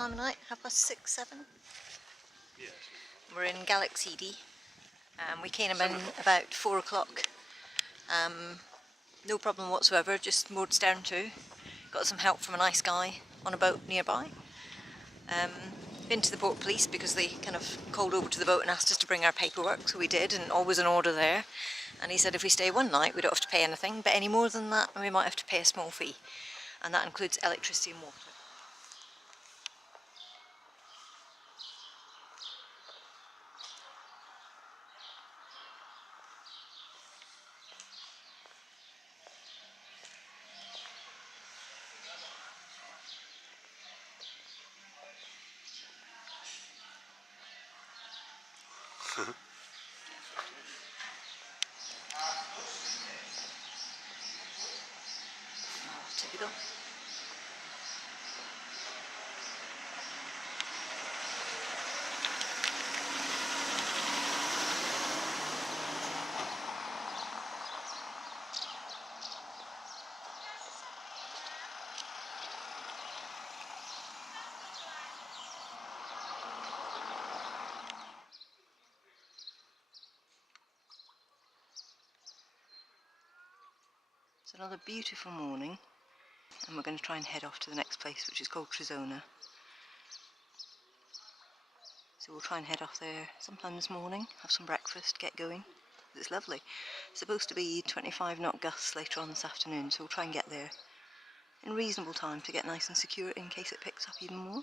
time of night? 6:30, 7? Yeah. We're in Galixidi. We came in about 4 o'clock. No problem whatsoever, just moored stern to. Got some help from a nice guy on a boat nearby. Been to the port police because they kind of called over to the boat and asked us to bring our paperwork, so we did, and all was in order there. And he said if we stay one night we don't have to pay anything, but any more than that we might have to pay a small fee, and that includes electricity and water. Typical. It's another beautiful morning, and we're going to try and head off to the next place, which is called Trizonia. So we'll try and head off there sometime this morning, have some breakfast, get going. It's lovely. It's supposed to be 25 knot gusts later on this afternoon, so we'll try and get there in reasonable time to get nice and secure in case it picks up even more.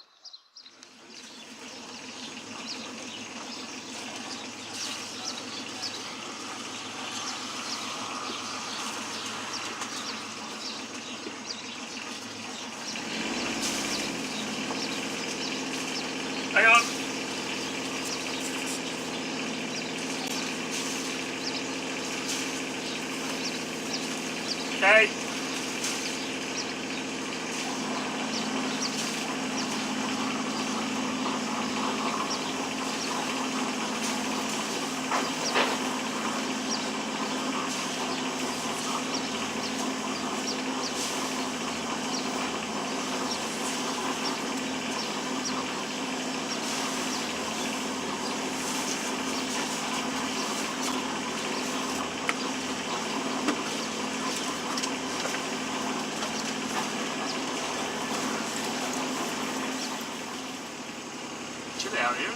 Hang on. Okay. Chilly out here.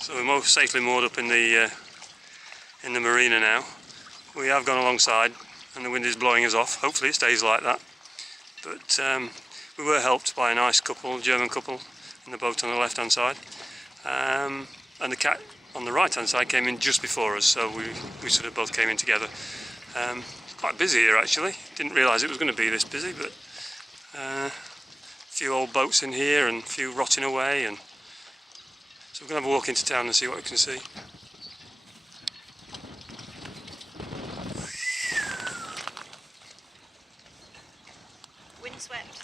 So we're most safely moored up in the marina now. We have gone alongside and the wind is blowing us off. Hopefully it stays like that. But we were helped by a nice couple, German couple, in the boat on the left hand side. And the cat on the right hand side came in just before us, so we sort of both came in together. It's quite busy here actually. Didn't realise it was going to be this busy, but a few old boats in here and a few rotting away, and so we're going to have a walk into town and see what we can see. Windswept.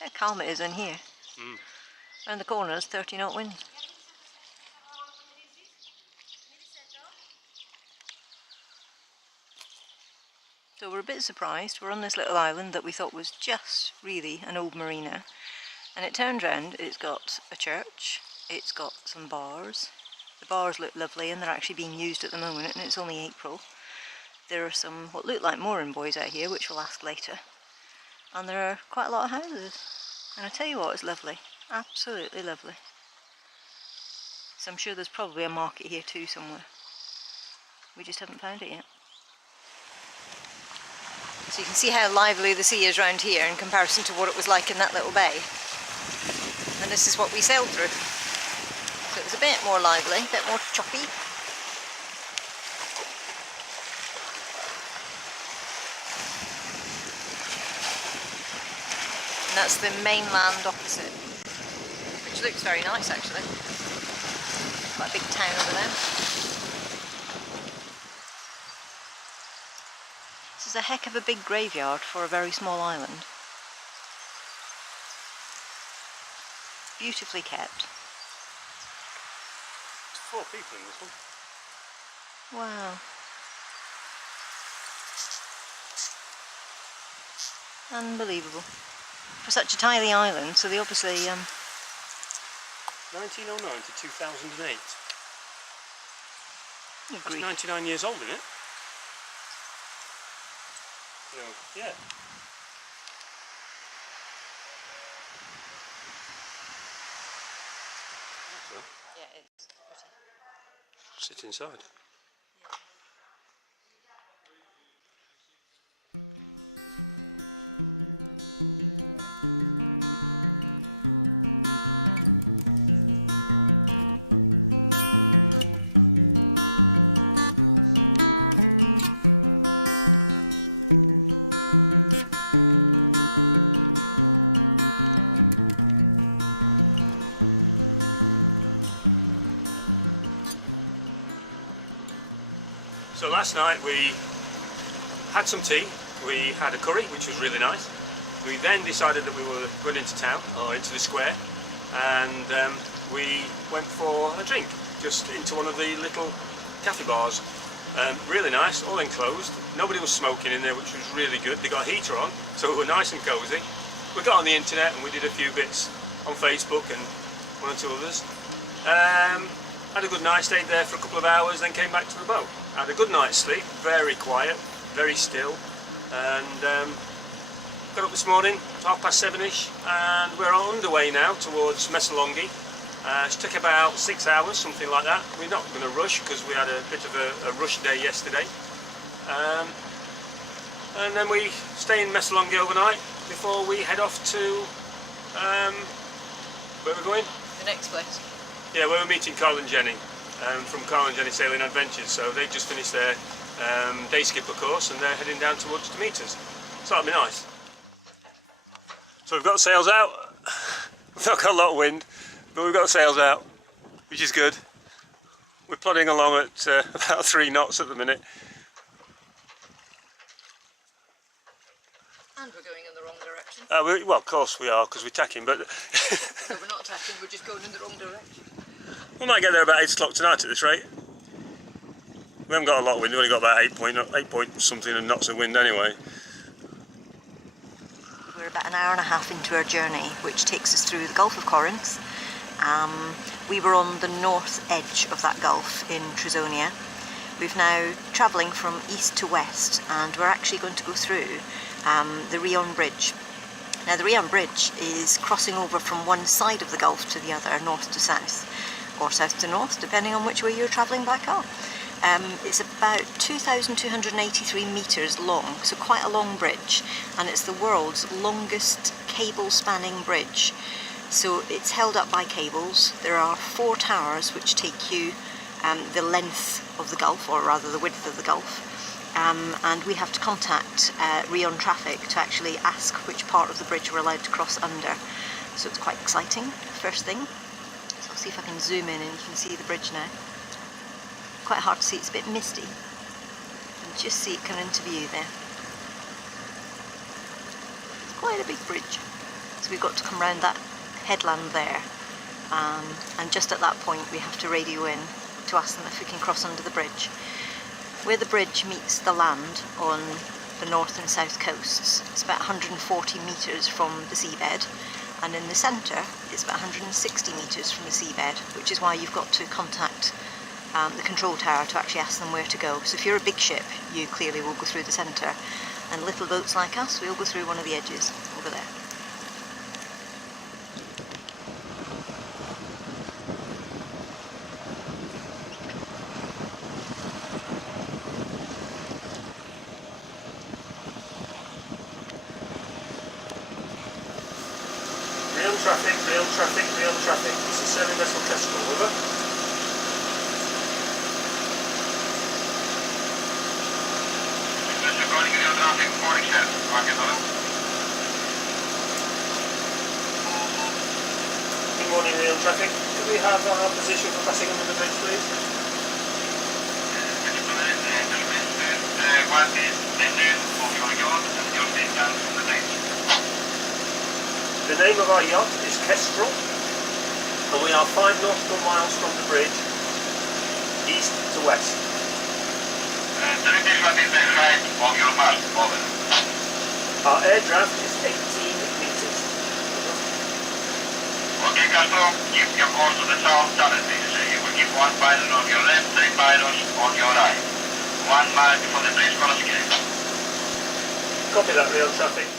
How calm it is in here. Around the corners, 30 knot wind. So we're a bit surprised. We're on this little island that we thought was just really an old marina. And it turned round, it's got a church, it's got some bars. The bars look lovely and they're actually being used at the moment, and it's only April. There are some what look like mooring buoys out here, which we'll ask later. And there are quite a lot of houses. And I tell you what, it's lovely. Absolutely lovely. So I'm sure there's probably a market here too somewhere. We just haven't found it yet. So you can see how lively the sea is around here in comparison to what it was like in that little bay. And this is what we sailed through. So it was a bit more lively, a bit more choppy. And that's the mainland opposite, which looks very nice actually. Quite a big town over there. This is a heck of a big graveyard for a very small island. Beautifully kept. 4 people in this one. Wow. Unbelievable. For such a tiny island, so they obviously 1909 to 2008. Agreed. That's 99 years old, isn't it? So, yeah. Yeah, it's Sit inside. So last night we had some tea, we had a curry, which was really nice. We then decided that we were going into town, or into the square, and we went for a drink, just into one of the little cafe bars. Really nice, all enclosed. Nobody was smoking in there, which was really good. They got a heater on, so it was nice and cosy. We got on the internet and we did a few bits on Facebook and one or two others. Had a good night, stayed there for a couple of hours, then came back to the boat. Had a good night's sleep, very quiet, very still, and got up this morning, 7:30ish, and we're on underway now towards Messolonghi. It took about 6 hours, something like that. We're not going to rush because we had a bit of a rush day yesterday. And then we stay in Messolonghi overnight before we head off to, where we're going? the next place. Yeah, we were meeting Carl and Jenny from Carl and Jenny Sailing Adventures, so they've just finished their day skipper course and they're heading down towards to meet us. So that'll be nice. So we've got sails out. We've not got a lot of wind, but we've got sails out, which is good. We're plodding along at about 3 knots at the minute. And we're going in the wrong direction. Well, of course we are, because we're tacking, but No, we're not tacking, we're just going in the wrong direction. we might get there about 8 o'clock tonight at this rate. We haven't got a lot of wind, we've only got about 8 point something and knots of wind anyway. We're about an hour and a half into our journey, which takes us through the Gulf of Corinth. We were on the north edge of that gulf in Trizonia. We've now travelling from east to west, and we're actually going to go through the Rion Bridge. Now the Rion Bridge is crossing over from one side of the gulf to the other, north to south, or south to north, depending on which way you're travelling by car. It's about 2,283 metres long, so quite a long bridge, and it's the world's longest cable-spanning bridge. So it's held up by cables. There are 4 towers which take you the length of the gulf, or rather the width of the gulf, and we have to contact Rion Traffic to actually ask which part of the bridge we're allowed to cross under. So it's quite exciting, first thing. So I'll see if I can zoom in and you can see the bridge now. Quite hard to see, it's a bit misty. You can just see it coming into view there. It's quite a big bridge. So we've got to come round that headland there, and just at that point we have to radio in to ask them if we can cross under the bridge. Where the bridge meets the land on the north and south coasts, it's about 140 metres from the seabed, and in the centre it's about 160 metres from the seabed, which is why you've got to contact the control tower to actually ask them where to go. So if you're a big ship, you clearly will go through the centre, and little boats like us, we'll go through one of the edges over there. Rion Traffic. This is sailing vessel Kejstral, over. Rion Traffic, 47, market on. Good morning, Rion Traffic. Could we have our position for passing under the bridge, please? What is the name of your yacht and your distance from the bridge? The name of our yacht is Kejstral, and we are 5 nautical miles from the bridge, east to west. What is the height of your mast? Over. Our air draft is 18 metres. Okay, Castro, keep your course to the south channel, please. You will keep 1 pylon on your left, 3 pylons on your right. 1 mile before the bridge for escape. Copy that, Rion Traffic.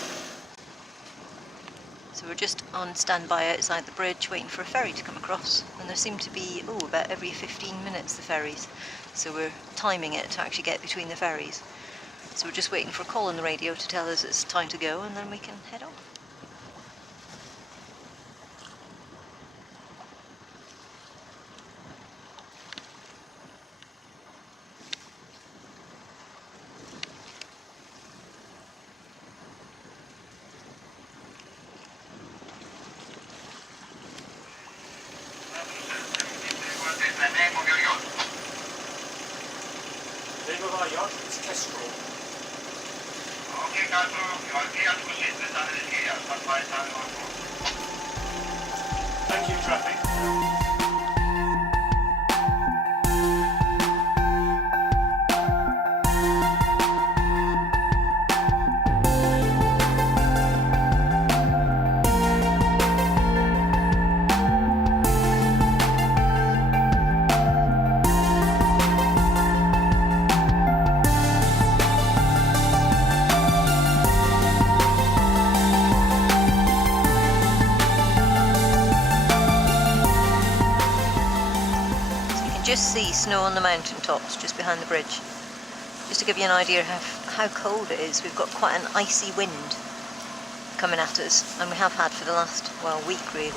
So we're just on standby outside the bridge waiting for a ferry to come across, and there seem to be, about every 15 minutes the ferries, so we're timing it to actually get between the ferries. So we're just waiting for a call on the radio to tell us it's time to go, and then we can head on. What is the name of your yacht? The name of our yacht is Kejstral. Okay, Castro, you are clear to proceed. The channel is here. Stand by, channel on board. Thank you, Traffic. Just see snow on the mountain tops just behind the bridge. Just to give you an idea of how cold it is, we've got quite an icy wind coming at us, and we have had for the last, week really.